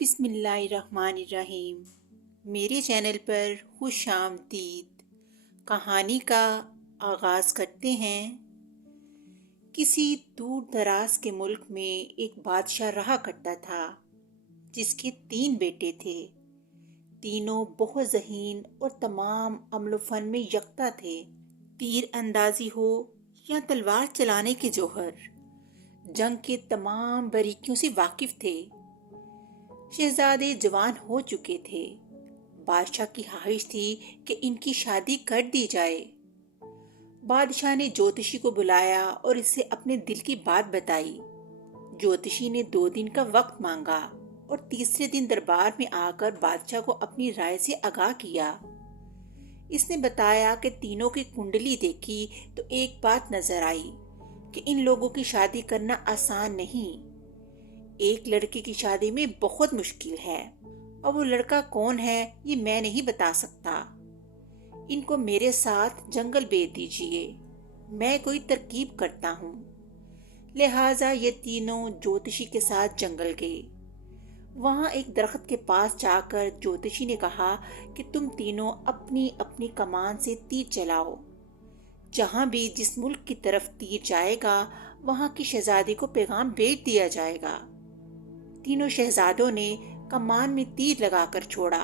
بسم اللہ الرحمن الرحیم۔ میرے چینل پر خوش آمدید۔ کہانی کا آغاز کرتے ہیں۔ کسی دور دراز کے ملک میں ایک بادشاہ رہا کرتا تھا جس کے 3 بیٹے تھے۔ تینوں بہت ذہین اور تمام عمل و فن میں یکتا تھے۔ تیر اندازی ہو یا تلوار چلانے کے جوہر، جنگ کے تمام باریکیوں سے واقف تھے۔ شہزادے جوان ہو چکے تھے۔ بادشاہ کی خواہش تھی کہ ان کی شادی کر دی جائے۔ بادشاہ نے جوتشی کو بلایا اور اس سے اپنے دل کی بات بتائی۔ جوتشی نے 2 دن کا وقت مانگا اور تیسرے دن دربار میں آ کر بادشاہ کو اپنی رائے سے آگاہ کیا۔ اس نے بتایا کہ تینوں کی کنڈلی دیکھی تو ایک بات نظر آئی کہ ان لوگوں کی شادی کرنا آسان نہیں۔ ایک لڑکے کی شادی میں بہت مشکل ہے، اور وہ لڑکا کون ہے یہ میں نہیں بتا سکتا۔ ان کو میرے ساتھ جنگل بھیج دیجیے، میں کوئی ترکیب کرتا ہوں۔ لہٰذا یہ تینوں جوتشی کے ساتھ جنگل گئے۔ وہاں ایک درخت کے پاس جا کر جوتشی نے کہا کہ تم تینوں اپنی اپنی کمان سے تیر چلاؤ۔ جہاں بھی جس ملک کی طرف تیر جائے گا وہاں کی شہزادی کو پیغام بھیج دیا جائے گا۔ تینوں شہزادوں نے کمان میں تیر لگا کر چھوڑا۔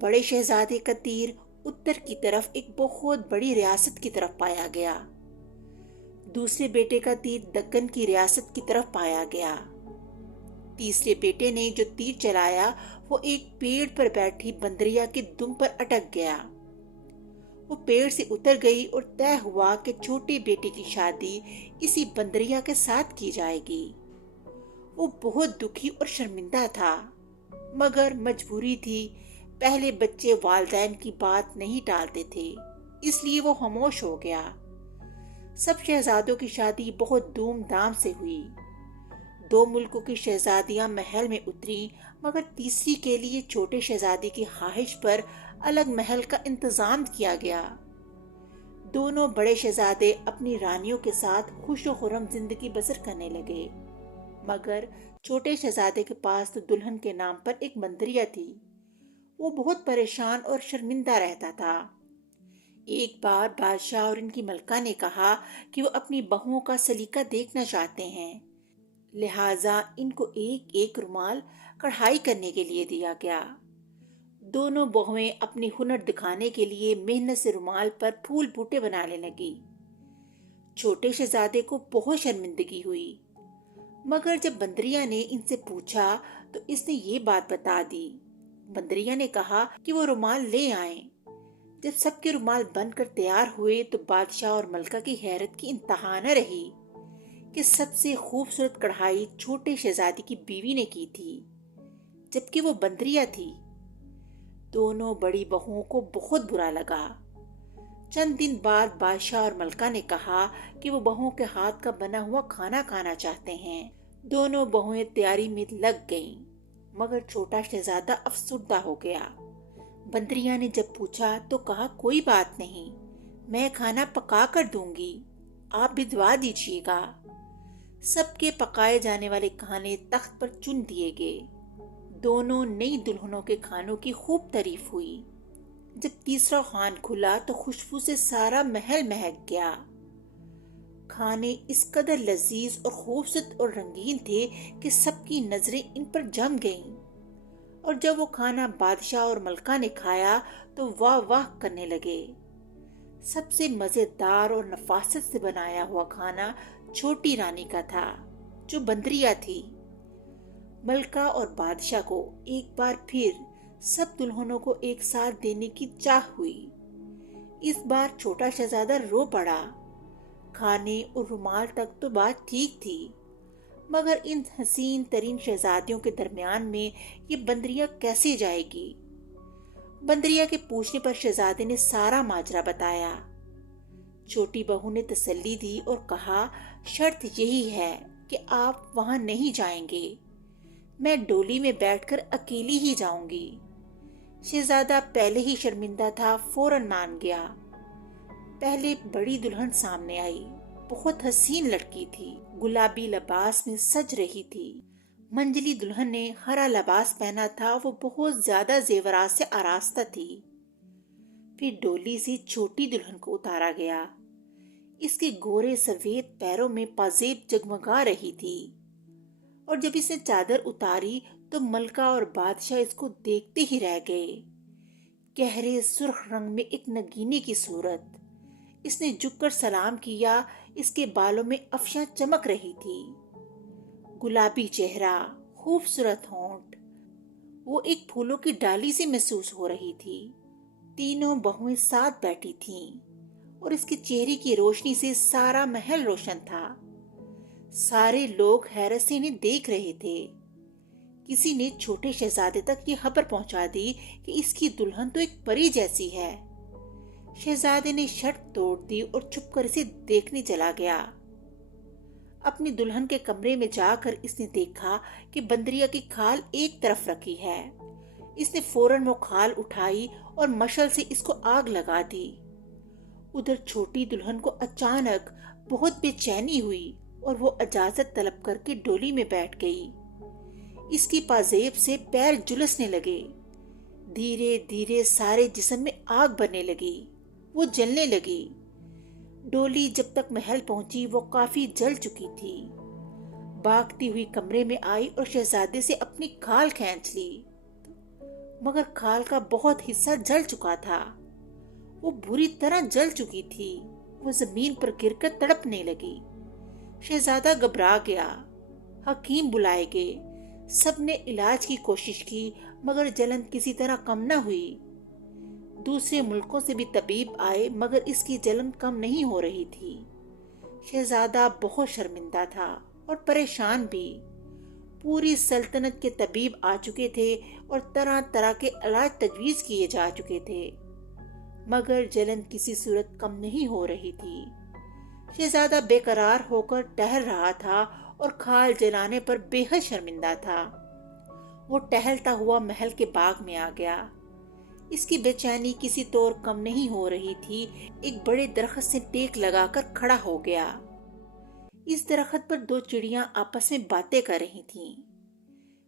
بڑے شہزادے کا تیر اتر کی طرف ایک بہت بڑی ریاست کی طرف پایا گیا۔ دوسرے بیٹے کا تیر دکن کی ریاست کی طرف پایا گیا۔ تیسرے بیٹے نے جو تیر چلایا وہ ایک پیڑ پر بیٹھی بندریا کے دم پر اٹک گیا۔ وہ پیڑ سے اتر گئی اور طے ہوا کہ چھوٹے بیٹے کی شادی اسی بندریا کے ساتھ کی جائے گی۔ وہ بہت دکھی اور شرمندہ تھا، مگر مجبوری تھی۔ پہلے بچے والدین کی بات نہیں ٹالتے تھے، اس لیے وہ خاموش ہو گیا۔ سب شہزادوں کی شادی بہت دھوم دھام سے ہوئی۔ 2 ملکوں کی شہزادیاں محل میں اتری، مگر تیسری کے لیے چھوٹے شہزادے کی خواہش پر الگ محل کا انتظام کیا گیا۔ دونوں بڑے شہزادے اپنی رانیوں کے ساتھ خوش و خرم زندگی بسر کرنے لگے، مگر چھوٹے شہزادے کے پاس تو دلہن کے نام پر ایک بندریا تھی۔ وہ بہت پریشان اور شرمندہ رہتا تھا۔ ایک بار بادشاہ اور ان کی ملکہ نے کہا کہ وہ اپنی بہوؤں کا سلیقہ دیکھنا چاہتے ہیں، لہٰذا ان کو ایک ایک رومال کڑھائی کرنے کے لیے دیا گیا۔ دونوں بہویں اپنی ہنر دکھانے کے لیے محنت سے رومال پر پھول بوٹے بنانے لگی۔ چھوٹے شہزادے کو بہت شرمندگی ہوئی، مگر جب بندریا نے ان سے پوچھا تو اس نے یہ بات بتا دی۔ بندریا نے کہا کہ وہ رومال لے آئیں۔ جب سب کے رومال بن کر تیار ہوئے تو بادشاہ اور ملکہ کی حیرت کی انتہا نہ رہی کہ سب سے خوبصورت کڑھائی چھوٹے شہزادی کی بیوی نے کی تھی، جبکہ وہ بندریا تھی۔ دونوں بڑی بہوؤں کو بہت برا لگا۔ چند دن بعد بادشاہ اور ملکہ نے کہا کہ وہ بہوؤں کے ہاتھ کا بنا ہوا کھانا کھانا چاہتے ہیں۔ دونوں بہویں تیاری میں لگ گئیں، مگر چھوٹا شہزادہ افسردہ ہو گیا۔ بندریا نے جب پوچھا تو کہا کوئی بات نہیں، میں کھانا پکا کر دوں گی، آپ بھجوا دیجیے گا۔ سب کے پکائے جانے والے کھانے تخت پر چن دیے گئے۔ دونوں نئی دلہنوں کے کھانوں کی خوب تعریف ہوئی۔ جب تیسرا خوان کھلا تو خوشبو سے سارا محل مہک گیا۔ کھانے اس قدر لذیذ اور خوبصورت اور رنگین تھے کہ سب کی نظریں ان پر جم گئیں، اور جب وہ کھانا بادشاہ اور ملکہ نے کھایا تو واہ واہ کرنے لگے۔ سب سے مزیدار اور نفاست سے بنایا ہوا کھانا چھوٹی رانی کا تھا جو بندریا تھی۔ ملکہ اور بادشاہ کو ایک بار پھر سب دلہنوں کو ایک ساتھ دینے کی چاہ ہوئی۔ اس بار چھوٹا شہزادہ رو پڑا۔ کھانے اور رومال تک تو بات ٹھیک تھی، مگر ان حسین ترین شہزادیوں کے درمیان میں یہ بندریا کیسے جائے گی؟ بندریا کے پوچھنے پر شہزادے نے سارا ماجرا بتایا۔ چھوٹی بہو نے تسلی دی اور کہا شرط یہی ہے کہ آپ وہاں نہیں جائیں گے، میں ڈولی میں بیٹھ کر اکیلی ہی جاؤں گی۔ شہزادہ پہلے ہی شرمندہ تھا، فوراً مان گیا۔ پہلے بڑی دلہن سامنے آئی۔ بہت حسین لڑکی تھی، گلابی لباس میں سج رہی تھی۔ منجلی دلہن نے ہرا لباس پہنا تھا، وہ بہت زیادہ زیورات سے آراستہ تھی۔ پھر ڈولی سے چھوٹی دلہن کو اتارا گیا۔ اس کے گورے سفید پیروں میں پازیب جگمگا رہی تھی، اور جب اس نے چادر اتاری تو ملکہ اور بادشاہ اس کو دیکھتے ہی رہ گئے۔ گہرے سرخ رنگ میں ایک نگینے کی صورت۔ اس نے جھک کر سلام کیا۔ اس کے بالوں میں افشاں چمک رہی تھی۔ گلابی چہرہ، خوبصورت ہونٹ، وہ ایک پھولوں کی ڈالی سے محسوس ہو رہی تھی۔ تینوں بہویں ساتھ بیٹھی تھیں، اور اس کے چہرے کی روشنی سے سارا محل روشن تھا۔ سارے لوگ حیرت سے انہیں دیکھ رہے تھے۔ کسی نے چھوٹے شہزادے تک یہ خبر پہنچا دی کہ اس کی دلہن تو ایک پری جیسی ہے۔ شہزادے نے شرط توڑ دی اور چھپ کر اسے دیکھنے چلا گیا۔ اپنی دلہن کے کمرے میں جا کر اس نے دیکھا کہ بندریا کی کھال ایک طرف رکھی ہے۔ اس نے فوراً وہ کھال اٹھائی اور مشعل سے اس کو آگ لگا دی۔ ادھر چھوٹی دلہن کو اچانک بہت بے چینی ہوئی اور وہ اجازت طلب کر کے ڈولی میں بیٹھ گئی۔ اس کی پازیب سے پیر جلسنے لگے۔ دھیرے دھیرے سارے جسم میں آگ بننے لگی، وہ جلنے لگی۔ ڈولی جب تک محل پہنچی وہ کافی جل چکی تھی۔ بھاگتی ہوئی کمرے میں آئی اور شہزادے سے اپنی کھال کھینچ لی، مگر کھال کا بہت حصہ جل چکا تھا۔ وہ بری طرح جل چکی تھی۔ وہ زمین پر گر کر تڑپنے لگی۔ شہزادہ گھبرا گیا۔ حکیم بلائے گئے۔ سب نے علاج کی کوشش کی، مگر جلن کسی طرح کم نہ ہوئی۔ دوسرے ملکوں سے بھی طبیب آئے، مگر اس کی جلن کم نہیں ہو رہی تھی۔ شہزادہ بہت شرمندہ تھا اور پریشان بھی۔ پوری سلطنت کے طبیب آ چکے تھے اور طرح طرح کے علاج تجویز کیے جا چکے تھے، مگر جلن کسی صورت کم نہیں ہو رہی تھی۔ شہزادہ بے قرار ہو کر ٹہل رہا تھا اور کھال جلانے پر بے حد شرمندہ تھا۔ وہ ٹہلتا ہوا محل کے باغ میں آ گیا۔ اس کی بے چینی کسی طور کم نہیں ہو رہی تھی۔ ایک بڑے درخت سے ٹیک لگا کر کھڑا ہو گیا۔ اس درخت پر دو چڑیاں آپس میں باتیں کر رہی تھیں۔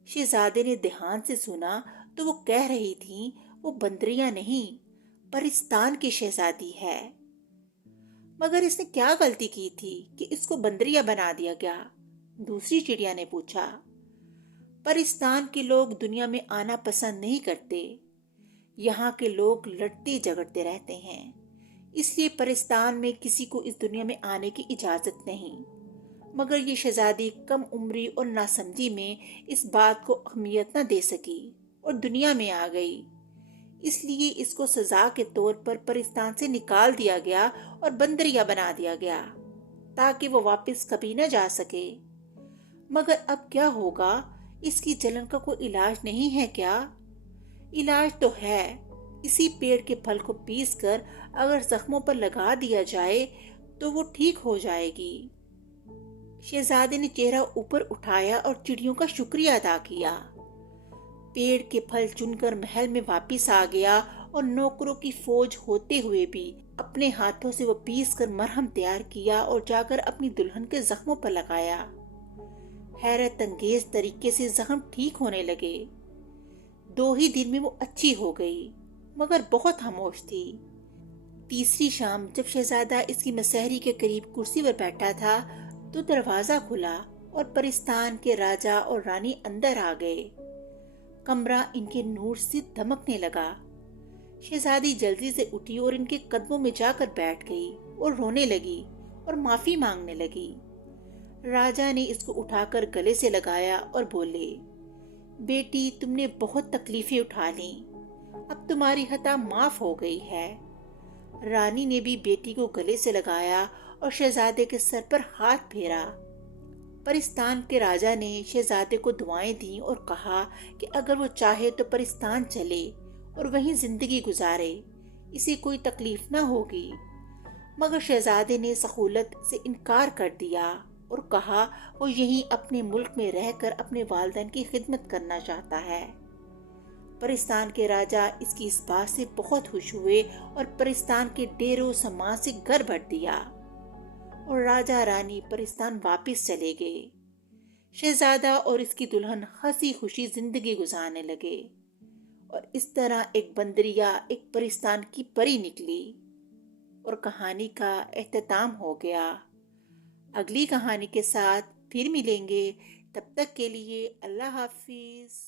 شہزادے نے دھیان سے سنا تو وہ کہہ رہی تھیں وہ بندریا نہیں، پرستان کی شہزادی ہے۔ مگر اس نے کیا غلطی کی تھی کہ اس کو بندریا بنا دیا گیا؟ دوسری چڑیا نے پوچھا۔ پرستان کے لوگ دنیا میں آنا پسند نہیں کرتے۔ یہاں کے لوگ لڑتے جھگڑتے رہتے ہیں، اس لیے پرستان میں کسی کو اس دنیا میں آنے کی اجازت نہیں۔ مگر یہ شہزادی کم عمری اور ناسمجھی میں اس بات کو اہمیت نہ دے سکی اور دنیا میں آ گئی۔ اس لیے اس کو سزا کے طور پر پرستان سے نکال دیا گیا اور بندریا بنا دیا گیا، تاکہ وہ واپس کبھی نہ جا سکے۔ مگر اب کیا ہوگا؟ اس کی جلن کا کوئی علاج نہیں ہے کیا؟ علاج تو ہے۔ اسی پیڑ کے پھل کو پیس کر اگر زخموں پر لگا دیا جائے تو وہ ٹھیک ہو جائے گی۔ شہزادے نے چہرہ اوپر اٹھایا اور چڑیوں کا شکریہ ادا کیا۔ پیڑ کے پھل چن کر محل میں واپس آ گیا اور نوکروں کی فوج ہوتے ہوئے بھی اپنے ہاتھوں سے وہ پیس کر مرہم تیار کیا اور جا کر اپنی دلہن کے زخموں پر لگایا۔ حیرت انگیز طریقے سے زخم ٹھیک ہونے لگے۔ 2 ہی دن میں وہ اچھی ہو گئی، مگر بہت خاموش تھی۔ تیسری شام جب شہزادہ اس کی مسحری کے قریب کرسی پر بیٹھا تھا تو دروازہ کھلا اور پرستان کے راجا اور رانی اندر آ گئے۔ کمرہ ان کے نور سے دمکنے لگا۔ شہزادی جلدی سے اٹھی اور ان کے قدموں میں جا کر بیٹھ گئی اور رونے لگی اور معافی مانگنے لگی۔ راجا نے اس کو اٹھا کر گلے سے لگایا اور بولے، بیٹی تم نے بہت تکلیفیں اٹھا لیں، اب تمہاری خطا معاف ہو گئی ہے۔ رانی نے بھی بیٹی کو گلے سے لگایا اور شہزادے کے سر پر ہاتھ پھیرا۔ پرستان کے راجا نے شہزادے کو دعائیں دیں اور کہا کہ اگر وہ چاہے تو پرستان چلے اور وہیں زندگی گزارے، اسے کوئی تکلیف نہ ہوگی۔ مگر شہزادے نے سہولت سے انکار کر دیا اور کہا وہ یہیں اپنے ملک میں رہ کر اپنے والدین کی خدمت کرنا چاہتا ہے۔ پرستان کے راجا اس کی اس بات سے بہت خوش ہوئے اور پرستان کے ڈیروں سامان سے گھر بھر دیا، اور راجا رانی پرستان واپس چلے گئے۔ شہزادہ اور اس کی دلہن ہنسی خوشی زندگی گزارنے لگے، اور اس طرح ایک بندریا ایک پرستان کی پری نکلی اور کہانی کا اختتام ہو گیا۔ اگلی کہانی کے ساتھ پھر ملیں گے، تب تک کے لیے اللہ حافظ۔